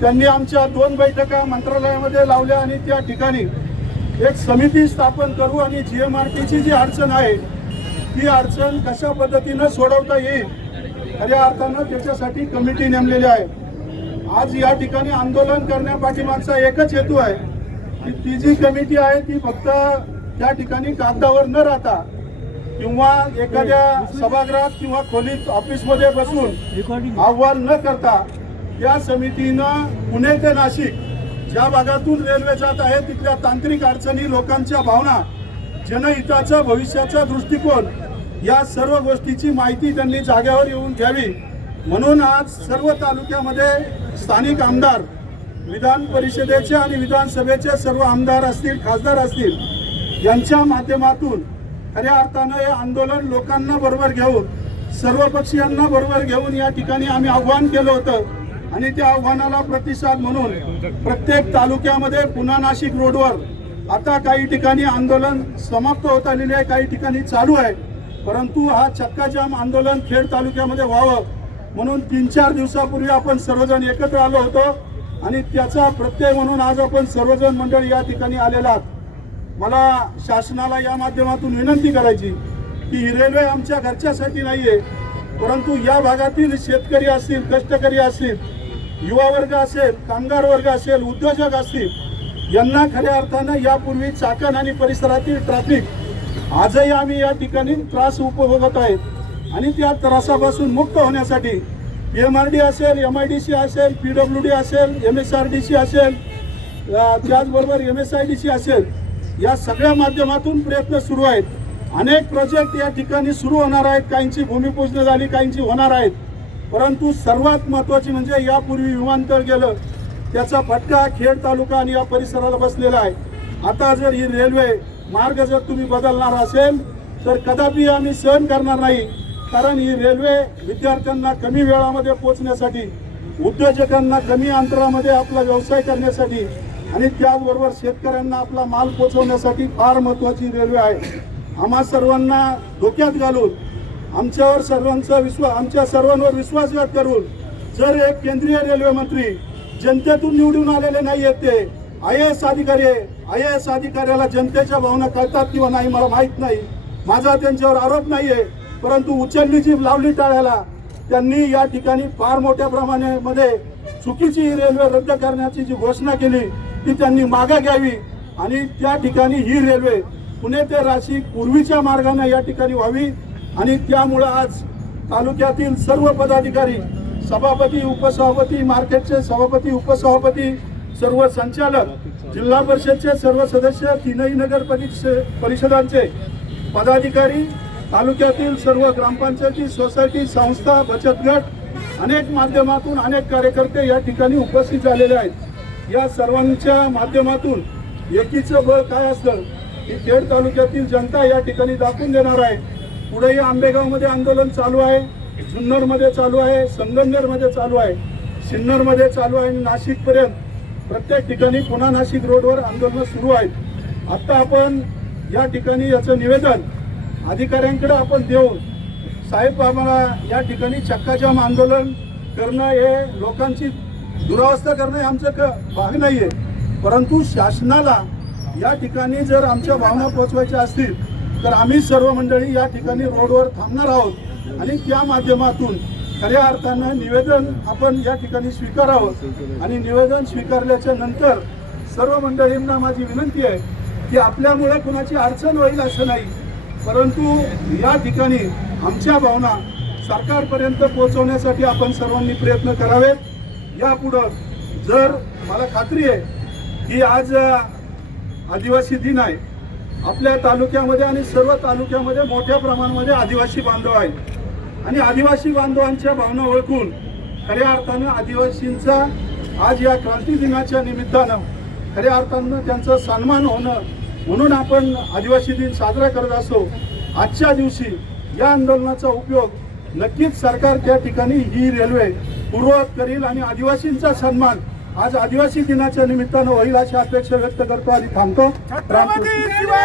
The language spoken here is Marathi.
त्यांनी आमच्या 2 बैठका मंत्रालयामध्ये लावल्या आणि त्या ठिकाणी एक समिती स्थापन करू आणि GMRTची जी अडचण आहे ती अडचण कशा पद्धतीनं सोडवता येईल खऱ्या अर्थानं त्याच्यासाठी कमिटी नेमलेली आहे। आज या ठिकाणी आंदोलन करण्यापाठीमागचा एकच हेतू आहे की ती जी कमिटी आहे ती फक्त त्या ठिकाणी कागदावर न राहता किंवा एखाद्या सभागृहात किंवा खोलीत ऑफिसमध्ये बसून आव्हान न करता या समितीनं पुणे ते नाशिक ज्या भागातून रेल्वे जात आहे तिथल्या तांत्रिक अडचणी, लोकांच्या भावना, जनहिताचा भविष्याचा दृष्टिकोन या सर्व गोष्टीची माहिती त्यांनी जागेवर येऊन घ्यावी म्हणून आज सर्व तालुक्यामध्ये स्थानिक आमदार, विधान परिषदेचे आणि विधानसभेचे सर्व आमदार असतील, खासदार असतील यांच्या माध्यमातून खऱ्या अर्थानं हे आंदोलन लोकांना बरोबर घेऊन, सर्व पक्षीयांना बरोबर घेऊन या ठिकाणी आम्ही आव्हान केलं होतं आणि त्या आव्हानाला प्रतिसाद म्हणून प्रत्येक तालुक्यामध्ये पुन्हा नाशिक रोडवर आता काही ठिकाणी आंदोलन समाप्त होत आलेले आहे, काही ठिकाणी चालू आहे। परंतु हा चक्काजाम आंदोलन खेड तालुक्यामध्ये व्हावं म्हणून 3-4 दिवसापूर्वी आपण सर्वजण एकत्र आलो होतो आणि त्याचा प्रत्यय म्हणून आज आपण सर्वजण मंडळी या ठिकाणी आलेला आहात। मला शासनाला या माध्यमातून विनंती करायची की ही रेल्वे आमच्या घरच्यासाठी नाहीये, परंतु या भागातील शेतकरी असतील, कष्टकरी असतील, युवा वर्ग असेल, कामगार वर्ग असेल, उद्योजक असतील यांना खऱ्या अर्थानं यापूर्वी चाकण आणि परिसरातील ट्रॅफिक आजही आम्ही या ठिकाणी त्रास उपभोगत आहेत आणि त्या त्रासापासून मुक्त होण्यासाठी MRD असेल, MIDC असेल, PWD असेल, MSRDC असेल, त्याचबरोबर MSIDC असेल, या सगळ्या माध्यमातून प्रयत्न सुरू आहेत। अनेक प्रोजेक्ट या ठिकाणी सुरू होणार आहेत, काहींची भूमिपूजन झाली, काहींची होणार आहेत, परंतु सर्वात महत्त्वाची म्हणजे यापूर्वी विमानतळ गेलं त्याचा फटका खेड तालुका आणि या परिसराला बसलेला आहे। आता जर ही रेल्वे मार्ग जर तुम्ही बदलणार असेल तर कदापि आम्ही सहन करणार नाही, कारण ही रेल्वे विद्यार्थ्यांना कमी वेळामध्ये पोहोचण्यासाठी, उद्योजकांना कमी अंतरामध्ये आपला व्यवसाय करण्यासाठी आणि त्याचबरोबर शेतकऱ्यांना आपला माल पोहोचवण्यासाठी फार महत्त्वाची रेल्वे आहे। आम्हा सर्वांना धोक्यात घालून आमच्या सर्वांवर विश्वासघात करून जर एक केंद्रीय रेल्वे मंत्री जनतेतून निवडून आलेले नाही आहेत, ते IAS अधिकारी आहे, IAS अधिकाऱ्याला जनतेच्या भावना कळतात किंवा नाही मला माहीत नाही, माझा त्यांच्यावर आरोप नाही आहे, परंतु उचलली जीभ लावली टाळ्याला त्यांनी या ठिकाणी फार मोठ्या प्रमाणामध्ये चुकीची रेल्वे रद्द करण्याची जी घोषणा केली ती त्यांनी मागे घ्यावी आणि त्या ठिकाणी ही रेल्वे पुणे ते नाशिक पूर्वीच्या मार्गाने या ठिकाणी व्हावी आणि त्यामुळे आज तालुक्यातील सर्व पदाधिकारी, सभापती, उपसभापती, मार्केटचे सभापती, उपसभापती, सर्व संचालक, जिल्हा परिषदचे सर्व सदस्य, 3ही नगर परिषदांचे पदाधिकारी, तालुक्यातील सर्व ग्रामपंचायती, सोसायटी, संस्था, बचत गट, अनेक माध्यमातून अनेक कार्यकर्ते या ठिकाणी उपस्थित झालेले आहेत। या सर्वांच्या माध्यमातून एकीचं बळ काय असतं ही खेड तालुक्यातील जनता या ठिकाणी दाखवून देणार आहे। पुढेही आंबेगावमध्ये आंदोलन चालू आहे, जुन्नरमध्ये चालू आहे, संगमनेरमध्ये चालू आहे, सिन्नरमध्ये चालू आहे आणि नाशिकपर्यंत प्रत्येक ठिकाणी पुन्हा नाशिक रोडवर आंदोलन सुरू आहेत। आता आपण या ठिकाणी याचं निवेदन अधिकाऱ्यांकडे आपण देऊन साहेब आम्हाला या ठिकाणी चक्काजाम आंदोलन करणं हे लोकांची दुरावस्था करणं हे आमचं भाग नाही आहे, परंतु शासनाला या ठिकाणी जर आमच्या भावना पोहोचवायच्या असतील तर आम्ही सर्व मंडळी या ठिकाणी रोडवर थांबणार आहोत आणि त्या माध्यमातून खऱ्या अर्थानं निवेदन आपण या ठिकाणी स्वीकारावं आणि निवेदन स्वीकारल्याच्या नंतर सर्व मंडळींना माझी विनंती आहे की आपल्यामुळे कुणाची अडचण होईल असं नाही, परंतु या ठिकाणी आमच्या भावना सरकारपर्यंत पोहोचवण्यासाठी आपण सर्वांनी प्रयत्न करावेत। यापुढं जर मला खात्री आहे की आज आदिवासी दिन आहे, आपल्या तालुक्यामध्ये आणि सर्व तालुक्यामध्ये मोठ्या प्रमाणामध्ये आदिवासी बांधव आहेत आणि आदिवासी बांधवांच्या भावना ओळखून खऱ्या अर्थानं आदिवासींचा आज या क्रांती दिनाच्या निमित्तानं खऱ्या अर्थानं त्यांचा सन्मान होणं म्हणून आपण आदिवासी दिन साजरा करत असतो। आजच्या दिवशी या आंदोलनाचा उपयोग नक्कीच सरकार त्या ठिकाणी ही रेल्वे पूर्ववत करील आणि आदिवासींचा सन्मान आज आदिवासी दिनाच्या निमित्तानं होईल अशी अपेक्षा व्यक्त करतो आणि थांबतो।